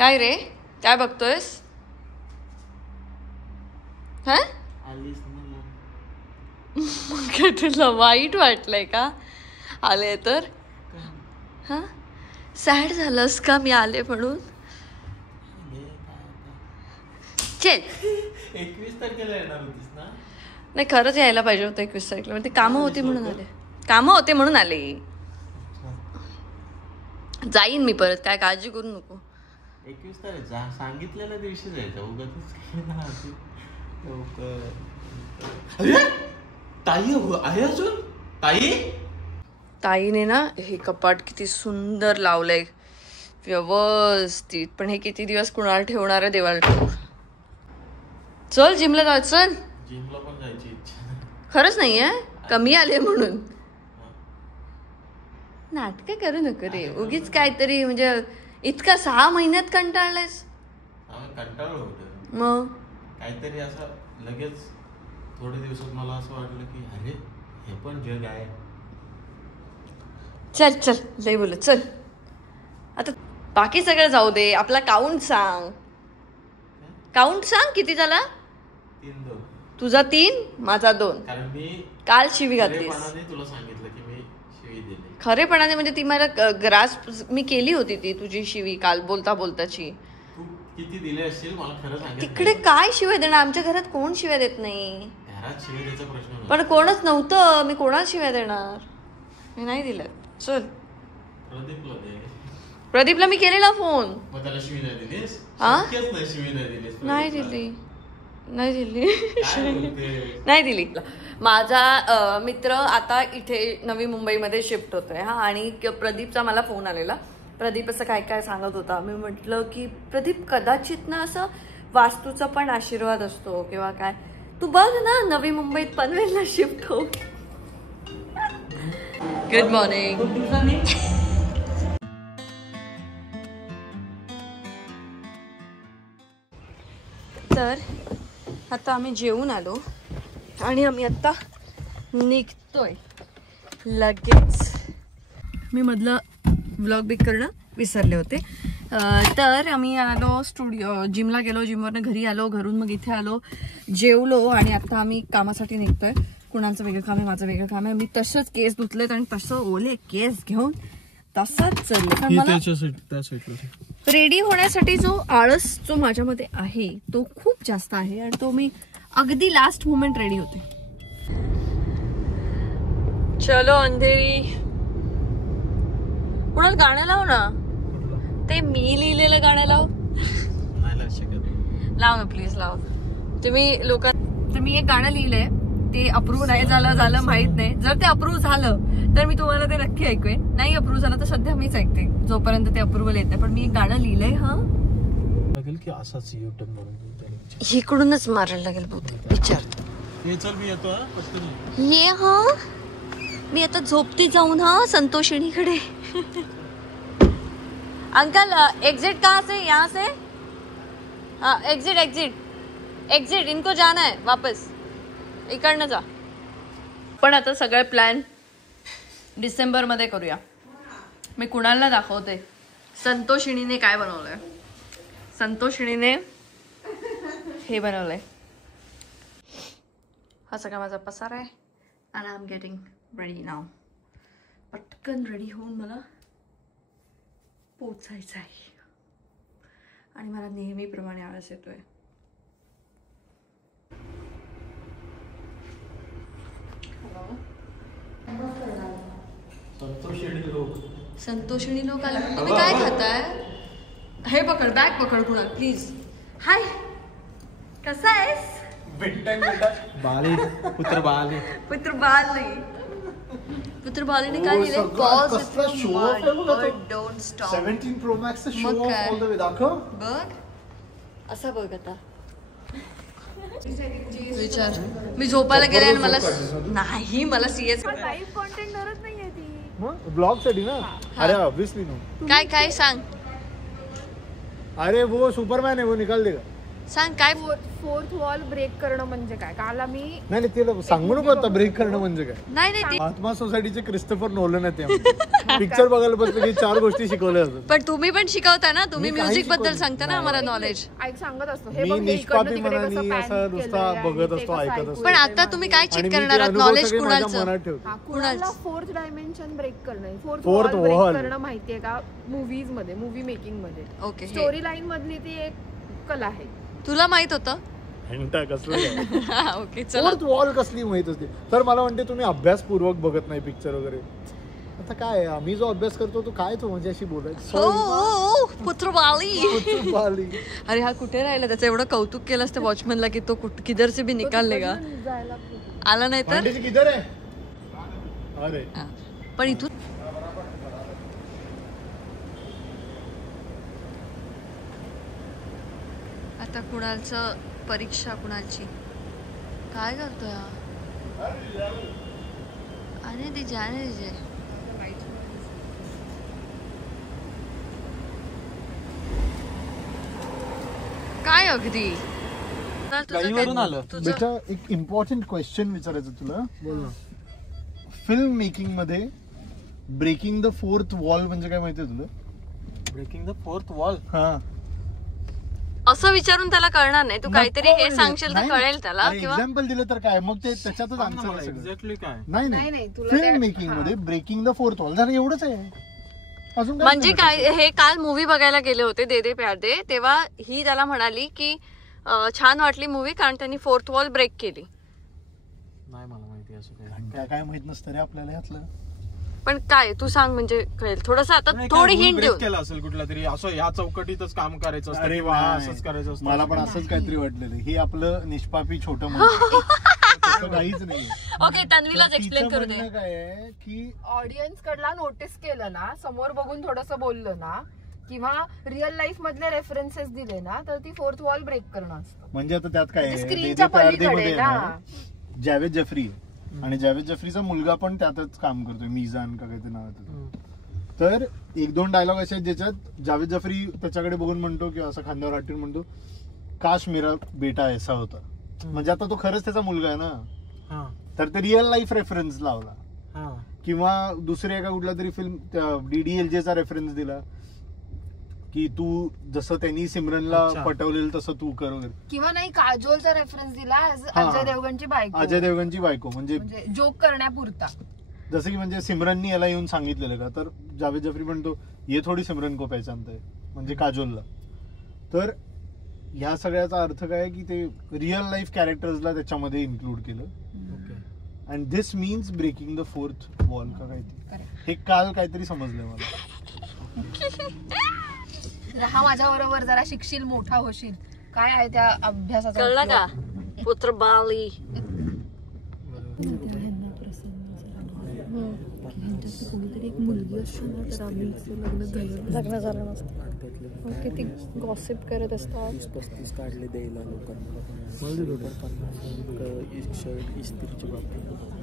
काय रे, काय बघतोयस? हा काय तुला वाईट वाटलंय का आले तर? हा सॅड झालंस का मी आले म्हणून? चल 21 तारखेला येणार होतीस ना? नाही खरंच यायला पाहिजे होतं 21 तारखेला. ते कामं होती म्हणून आले. कामं होते म्हणून आले. जाईन मी परत, काय काळजी करू नको. 21 तारीख सांगितलेल्या दिवशी जायचं. उगाच ताई आहे अजून. ताईने ना हे कपाट किती सुंदर लावलंय व्यवस्थित. पण हे किती दिवस कुणाला ठेवणार आहे देवाला ठेवू. चल जिमला जा. चल जिमला पण जायची इच्छा. खरंच नाहीये, कमी आले म्हणून. नाटक करू नको रे उगीच काहीतरी. म्हणजे इतका 6 महिन्यात कंटाळलायस. कंटाळलो होतं मग काहीतरी असं लगेच थोडे दिवसात मला असं वाटलं की अरे हे पण जग आहे. चल चल लई बोल. चल आता बाकी सगळं जाऊ दे. आपला काउंट सांग. काउंट सांग किती झाला? 3-2. तुझा 3 माझा 2. कारण मी काल शिवी घातलीस. तुला सांगितलं की मी शिवी दिली. खरेपणाने म्हणजे ती मला ग्रास मी केली होती ती तुझी शिवी काल बोलता बोलताची. तू किती दिले असतील मला खरं सांग. तिकडे काय शिवाय देणार? आमच्या घरात कोण शिवाय देत नाही. घरात शिवी द्यायचा प्रश्न पण कोणच नव्हतं. मी कोणाला शिवाय देणार? मी नाही दिलं. चल प्रदीपला दे. प्रदीपला मी केलेला फोन. मग त्याला शिवी नाही दिलीस? हा? शक्यच नाही शिवी नाही दिलीस. नाही दिली. काय बोलते? नाही दिली. माझा मित्र आता इथे नवी मुंबईमध्ये शिफ्ट होतोय. हा आणि प्रदीपचा मला फोन आलेला. प्रदीप असं काय काय सांगत होता. मी म्हटलं की प्रदीप कदाचित ना असं वास्तूचा पण आशीर्वाद असतो किंवा काय. तू बघ ना नवी मुंबईत पनवेलला शिफ्ट हो. Good morning. तर आता आम्ही जेवून आलो आणि आम्ही आता निघतोय लगेच. मी मधलं व्लॉग बिग करणं विसरले होते. तर आम्ही आलो स्टुडिओ जिमला गेलो. जिमवरनं घरी आलो. घरून मग इथे आलो जेवलो आणि आता आम्ही कामासाठी निघतोय. कुणाचं वेगळं काम आहे, माझं वेगळं काम आहे. मी तसंच केस धुतलेत आणि तसं ओले केस घेऊन तसंच चालले. मला रेडी होण्यासाठी जो आळस जो माझ्यामध्ये आहे तो खूप जास्त आहे आणि तो मी अगदी लास्ट मोमेंट रेडी होते. चलो अंधेरी. कुणाला गाणं लाव ना. ते मी लिहिलेलं गाणं लाव. लाव ना प्लीज लाव. तुम्ही लोक तर मी एक गाणं लिहिलंय ते अप्रूव्ह नाही झालं माहित नाही. जर ते अप्रूव्ह झालं तर मी तुम्हाला ते नक्की ऐकवेन. नाही अप्रूव्ह झालं तर सध्या मीच ऐकते जोपर्यंत ते अप्रुव्हल येत नाही. पण मी एक गाणं लिहिलंय. हा की असाच इकडूनच मारायला लागेल बहुतेक. विचारतो. ये हा मी आता झोपती जाऊन. हा संतोषिणीकडे. अंकल एग्जिट कहाँ से? यहाँ से. हाँ एग्जिट एग्जिट एग्जिट. इनको जाना है वापस. इकडनं जा. पण आता सगळे प्लॅन डिसेंबरमध्ये करूया. मी कुणाला दाखवते संतोषिणीने काय बनवलंय. संतोषिणीने हे बनवलंय. हा सगळा माझा पसार आहे. आणि आय एम गेटिंग रेडी नाव. पटकन रेडी होऊन मला पोचायचं आहे. आणि मला नेहमीप्रमाणे आळस येतोय. संतोषिणी लोक आले. तुम्ही काय खाताय? हे पकड बॅग पकड कुणाल प्लीज. हाय कसा आहेस? बाली पुत्र बाली पुत्र बालीने काय लिहिलंय? Don't stop. 17 Pro Max चा show off all the way दाखव. बघ असा बघ. आता विचार मी झोपायला गेले आणि मला नाही मला सीएस लाईव्ह कंटेंट करत नाहीये ती. ब्लॉग साठी ना. अरे ऑब्वियसली नो. काय काय सांग. अरे वो सुपरमैन है वो निकाल देगा. सांग काय. फोर्थ वॉल ब्रेक करणं म्हणजे काय? काल आम्ही नाही तिला सांगू नको आता ब्रेक करणं म्हणजे काय. नाही आत्मा सोसायटीचे क्रिस्टोफर नोलन आहेत पिक्चर बघायला बसलं की 4 गोष्टी शिकवल्या जातात. पण तुम्ही पण शिकवता ना, तुम्ही म्युझिक बद्दल सांगता ना आम्हाला नॉलेज. सांगत असतो मी निष्पापी मनाने असं नुसता बघत असतो, ऐकत असतो. पण आता तुम्ही काय चेक करणार आहात? नॉलेज कुणाचं? कुणाला फोर्थ डायमेन्शन ब्रेक करणं, fourth Fourth wall wall. Break करणं माहितीये का? मूवीज मध्ये, मूवी मेकिंग मध्ये ओके, स्टोरी लाईन मधली ती एक कला आहे. तुला माहित होतं? ओके चला. फोर्थ वॉल कसली माहित असते. तर मला म्हणते तुम्ही अभ्यासपूर्वक बघत नाही पिक्चर वगैरे. आता काय आम्ही जो अभ्यास करतो तो काय तो म्हणजे अशी बोलायचं. हो पुत्रबाली. बाली. अरे हा कुठे राहिला? त्याचं एवढं कौतुक केलं असतं वॉचमॅनला की तो किधर से भी निकालले का. आला नाही तर भांडीची किधर आहे? अरे पण इथून आता कुणालचं परीक्षा, कुणाची काय करतोय हा? अरे ती जाने दीजिए. काय अगदी बेटा एक इम्पॉर्टंट क्वेश्चन विचारायचं तुला. बोल ना. फिल्म मेकिंग मध्ये ब्रेकिंग द फोर्थ वॉल म्हणजे काय माहितीये तुला? Breaking the fourth wall. हा असं विचारून त्याला कळणार नाही. तू काहीतरी हे सांगशील तर कळेल त्याला. किंवा एक्झाम्पल दिलं तर काय मग ते त्याच्यातच आन्सर. एक्झॅक्टली काय? नाही फिल्म मेकिंग मध्ये ब्रेकिंग द फोर्थ वॉल जरा एवढंच आहे. अजून म्हणजे काय? हे काल मूवी बघायला गेले होते दे दे प्यार दे, तेव्हा ही त्याला म्हणाली की छान वाटली मूवी कारण त्यांनी फोर्थ वॉल ब्रेक केली. नाही मला माहिती असं काय माहित नसतं रे आपल्याला यातलं. पण काय तू सांग म्हणजे कळेल थोडस. आता थोडी हिंट देऊ. केलं असेल कुठला तरी असं या चौकटीतच काम करायचं असतं. अरे किंवा असंच करायचं असतं. मला पण असंच काहीतरी वाटलेलं. हे आपलं निष्पापी छोटं काहीच नाही. ओके तन्वीलाच एक्सप्लेन करू दे. काय आहे की ऑडियन्स कडला नोटीस केलं ना, समोर बघून थोडस बोललं ना, किंवा रिअल लाईफ मधले रेफरन्सेस दिले ना, तर ती फोर्थ वॉल ब्रेक करणं असतं. म्हणजे आता त्यात काय आहे, स्क्रीनच्या पलीकडे ना जावेद जफ्री आणि जावेद जफ्रीचा मुलगा पण त्यातच काम करतोय, मिजान का काहीतरी नाव आहे. तर 1-2 डायलॉग असे आहेत ज्याच्यात जावेद जफ्री त्याच्याकडे बघून म्हणतो की असं खांद्यावर हात ठेवून म्हणतो काश मेरा बेटा ऐसा होता. म्हणजे आता तो खरंच त्याचा मुलगा आहे ना. तर ते रिअल लाईफ रेफरन्स लावला. किंवा दुसऱ्या एका कुठल्या तरी फिल्म DDLJ चा रेफरन्स दिला की तू जसं त्यांनी सिमरनला पटवलेलं तसं तू कर वगैरे. किंवा नाही काजोलचा रेफरन्स दिला अजय देवगणची बायको. अजय देवगणची बायको म्हणजे जोक करण्यापुरता. जसं की म्हणजे सिमरननी याला येऊन सांगितलेलं का, तर जावेद जफ्री म्हणतो ये थोडी सिमरन को पहचानता है, म्हणजे काजोलला. तर ह्या सगळ्याचा अर्थ काय की ते रिअल लाईफ कॅरेक्टर्सला त्याच्यामध्ये इन्क्लूड केलं. And this means breaking the fourth wall का काहीतरी. हे काल काहीतरी समजलं मला. हा माझ्या बरोबर जरा शिकशील, मोठा होशील. काय आहे त्या अभ्यासाचा? कळलं का? पुत्र बाली. कोणीतरी एक मुलगी असते ना, तर आम्ही लग्न झालं नसतं. किती गॉसिप करत असतात. 30-35 काढले द्यायला लोकांना. शर्ट इस्त्रीची बाबतीत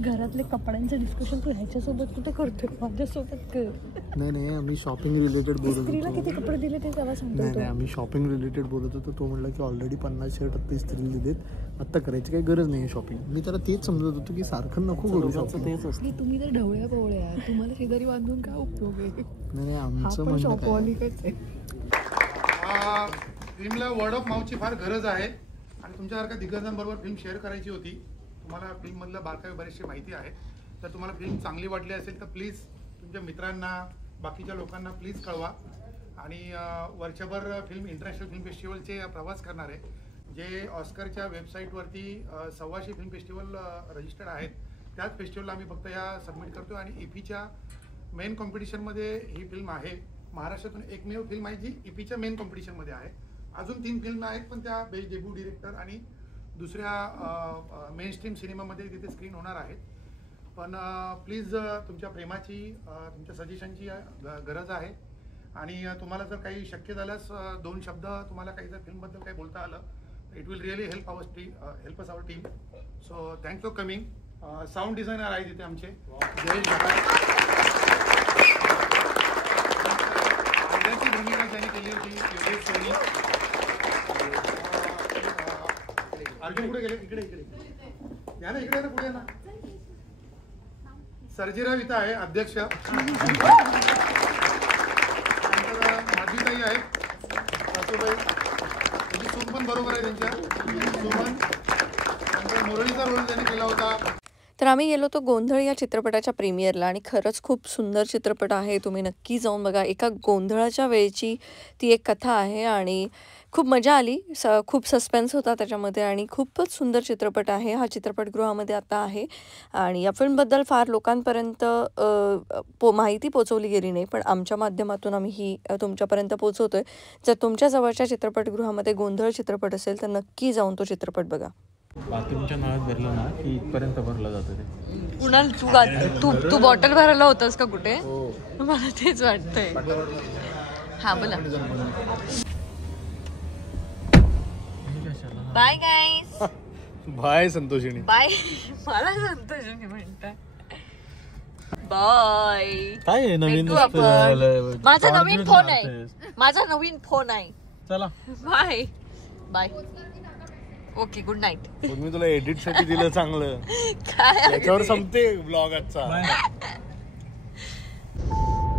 घरातले कपड्यांचं डिस्कशन तू ह्याच्यासोबत कुठे करतोय? माझ्यासोबत कर. नाही आम्ही शॉपिंग रिलेटेड बोलत स्त्रीला किती कपडे दिले ते त्याला सांगतो. नाही आम्ही शॉपिंग रिलेटेड बोलत होतो. तो म्हणला की ऑलरेडी 50 शर्ट आता इस्त्री दिलेत, आता करायची काही गरज नाही शॉपिंग. मी त्याला तेच समजत होतो की सारखं नको करू शॉपिंग. तेच असतं. तुम्ही तर ढवळ्या पवळ्या, तुम्हाला शेजारी बांधून काय उपयोग आहे? नाही आमचं म्हणणं काय, फिल्मला वर्ड ऑफ माउथची फार गरज आहे आणि तुमच्यासारख्या दिग्गजांबरोबर फिल्म शेअर करायची होती. तुम्हाला फिल्ममधलं बारकावे बरेचशी माहिती आहे. तर तुम्हाला फिल्म चांगली वाटली असेल तर प्लीज तुमच्या मित्रांना, बाकीच्या लोकांना प्लीज कळवा. आणि वर्षभर फिल्म इंटरनॅशनल फिल्म फेस्टिवलचे प्रवास करणार आहे, जे ऑस्करच्या वेबसाईटवरती 125 फिल्म फेस्टिवल रजिस्टर्ड आहेत. त्याच फेस्टिवलला आम्ही फक्त या सबमिट करतो. आणि इपीच्या मेन कॉम्पिटिशनमध्ये ही फिल्म आहे. महाराष्ट्रातून एकमेव फिल्म आहे जी इपीच्या मेन कॉम्पिटिशनमध्ये आहे. अजून 3 फिल्म आहेत, पण त्या बेस्ट डेब्यू डिरेक्टर आणि दुसऱ्या मेन स्ट्रीम सिनेमामध्ये तिथे स्क्रीन होणार आहेत. पण प्लीज तुमच्या प्रेमाची, तुमच्या सजेशनची गरज आहे. आणि तुम्हाला जर काही शक्य झाल्यास 2 शब्द तुम्हाला काही जर फिल्मबद्दल काही बोलता आलं, it will really help us our team. So thanks for coming. Sound designer आहेत इथे आमचे जयेश ढगाळ. भूमिका त्यांनी केली होती योगेश सोनी. अर्जुन कुठे गेले? इकडे इकडे या ना, इकडे ना, पुढे ना. सर्जीराव इथं आहे अध्यक्ष. माझी ताई आहेत सासूबाई, त्यांची सून पण बरोबर आहे त्यांच्या सुमन. नंतर मुरळीचा रोल त्यांनी केला होता. तर आम्ही गेलो तो गोंधळ या चित्रपटाच्या प्रीमियरला आणि खरंच खूप सुंदर चित्रपट आहे. तुम्ही नक्की जाऊन बघा. एका गोंधळाच्या वेळची ती एक कथा आहे आणि खूप मजा आली. खूप सस्पेन्स होता त्याच्यामध्ये आणि खूपच सुंदर चित्रपट आहे. हा चित्रपटगृहामध्ये आता आहे आणि या फिल्मबद्दल फार लोकांपर्यंत माहिती पोचवली गेली नाही, पण आमच्या माध्यमातून आम्ही ही तुमच्यापर्यंत पोचवतोय. जर तुमच्या जवळच्या चित्रपटगृहामध्ये गोंधळ चित्रपट असेल तर नक्की जाऊन तो चित्रपट बघा. बाथरूमच्या नळात भरलं ना की इथपर्यंत भरलं जातं ते. कुणाल तू बॉटल भरायला होतास का कुठे? मला तेच वाटतंय. हा बोला. बाय गाईस. बाय संतोषिनी. बाय. मला संतोषिनी म्हणताय. बाय. काय नवीन? माझा नवीन फोन आहे. माझा नवीन फोन आहे. चला bye bye. Okay good night. मी तुला एडिट साठी दिलं चांगलं. काय याच्यावर संपते ब्लॉग आजचा.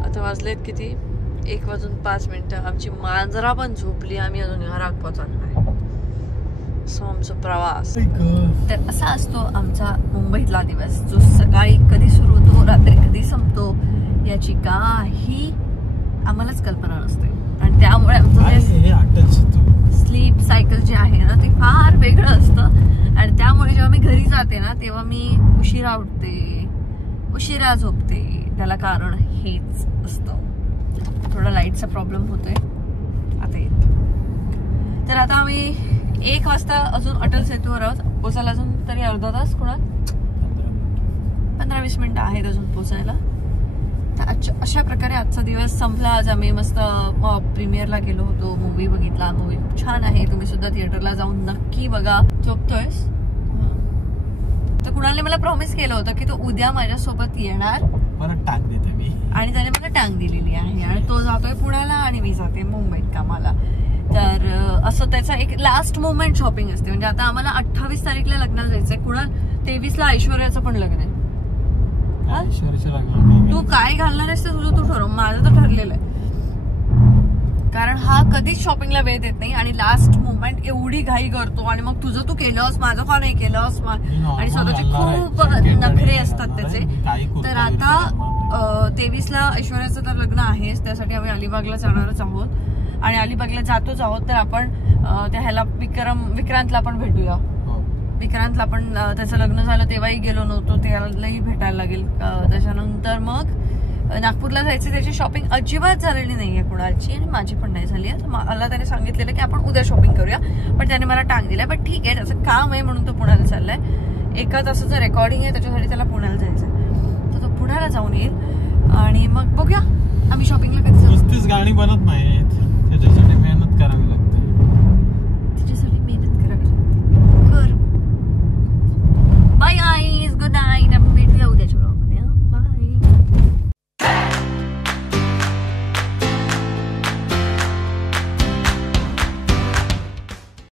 आता वाजलेत किती? 1:05. आमची मांजरा पण झोपली. आम्ही अजून घरात पोहोचलोय. सो आमचा प्रवास तर असा असतो आमचा मुंबईतला दिवस, जो सकाळी कधी सुरू होतो रात्री कधी संपतो याची काही आम्हालाच कल्पना नसते. आणि त्यामुळे आमचं स्लीप सायकल जे आहे ना ते फार वेगळं असतं. आणि त्यामुळे जेव्हा मी घरी जाते ना तेव्हा मी उशिरा उठते, उशिरा झोपते. त्याला कारण हेच असतं. थोडा लाईटचा प्रॉब्लेम होतोय. आता येत तर आता आम्ही 1 वाजता अजून अटल सेतूवर आहोत. पोचायला अजून तरी अर्धा तास. कुणाल 15-20 मिनिटं आहेत अजून पोचायला. तर अशा प्रकारे आजचा दिवस संपला. आज आम्ही मस्त प्रीमियरला गेलो होतो. मूवी बघितला. मूवी खूप छान आहे. तुम्ही सुद्धा थिएटरला जाऊन नक्की बघा. झोपतोयस? तर कुणालने मला प्रॉमिस केलं होतं की तो उद्या माझ्यासोबत येणार. परत टाक देते मी. आणि त्याने मला टांग दिलेली आहे. आणि तो जातोय पुण्याला आणि मी जाते मुंबईत कामाला. तर असं त्याचा एक लास्ट मोमेंट शॉपिंग असते. म्हणजे आता आम्हाला 28 तारीखला लग्नाला जायचंय. कुणाल 23ला ऐश्वर्याचं पण लग्न आहे. तू काय घालणार आहेस ते तुझं तू ठरव. माझं तर ठरलेलं आहे. कारण हा कधीच शॉपिंगला वेळ देत नाही आणि लास्ट मोमेंट एवढी घाई करतो. आणि मग तुझं तू केलंस, माझं का नाही केलंस. आणि स्वतःचे खूप नखरे असतात त्याचे. तर आता 23ला ऐश्वर्याचं तर लग्न आहेच. त्यासाठी आम्ही अलिबागला जाणारच आहोत. आणि अलिबागला जातोच आहोत. तर आपण त्या ह्याला विक्रांतला पण भेटूया. विक्रांतला पण त्याचं लग्न झालं तेव्हाही गेलो नव्हतो. त्यालाही भेटायला लागेल. त्याच्यानंतर मग नागपूरला जायची. त्याची शॉपिंग अजिबात झालेली नाहीये कुणाची आणि माझी पण नाही झाली आहे. मला त्याने सांगितलेलं की आपण उद्या शॉपिंग करूया, पण त्याने मला टांग दिलाय. पण ठीक आहे, त्याचं काम आहे म्हणून तो पुण्याला चाललाय. 1 तासाचं रेकॉर्डिंग आहे त्याच्यासाठी त्याला पुण्याला जायचंय. तर तो पुण्याला जाऊन येईल आणि मग बघूया आम्ही शॉपिंगला कधी जाऊ. गाणी बनत नाही.